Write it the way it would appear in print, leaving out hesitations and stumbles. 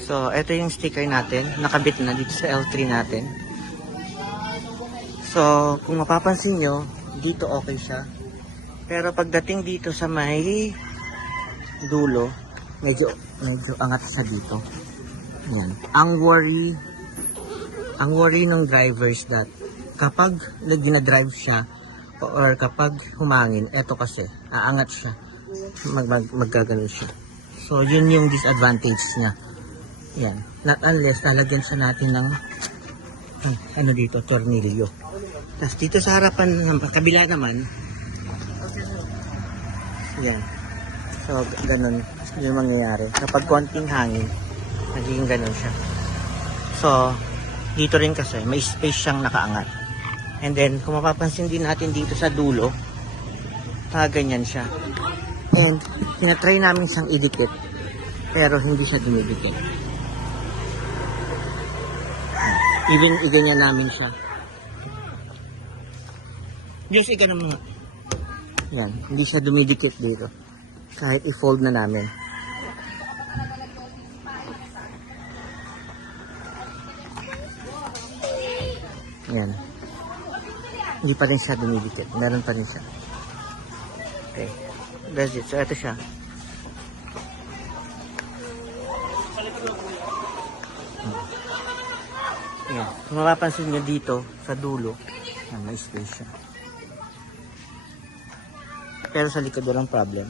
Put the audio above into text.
So, ito yung sticker natin. Nakabit na dito sa L3 natin. So, kung mapapansin nyo, dito okay siya. Pero pagdating dito sa may dulo, medyo angat siya dito. Yan. Ang worry ng drivers that kapag ginadrive siya or kapag humangin, eto kasi, aangat siya. Magkaganon siya. So, yun yung disadvantage niya. Yan. Not unless lalagyan siya natin ng ano dito, tornilyo. Tapos dito sa harapan, kabila naman, yan. So, ganun yung mangyayari. Kapag konting hangin, nagiging ganun siya. So, dito rin kasi, may space siyang nakaangat. And then, kung mapapansin din natin dito sa dulo, ganyan siya. And, tinatry namin siyang idikit, pero hindi siya dumidikit. Even, iganyan namin siya. Diyos, iganyan mo nga. Yan, hindi siya dumidikit dito. Kahit i-fold na namin. Yan. Hindi pa rin siya dumidikit. Meron pa rin siya. Okay. That's it. So, ito siya. Yan. Kung mapapansin nyo dito, sa dulo, may space siya. Pero sa likod walang problem.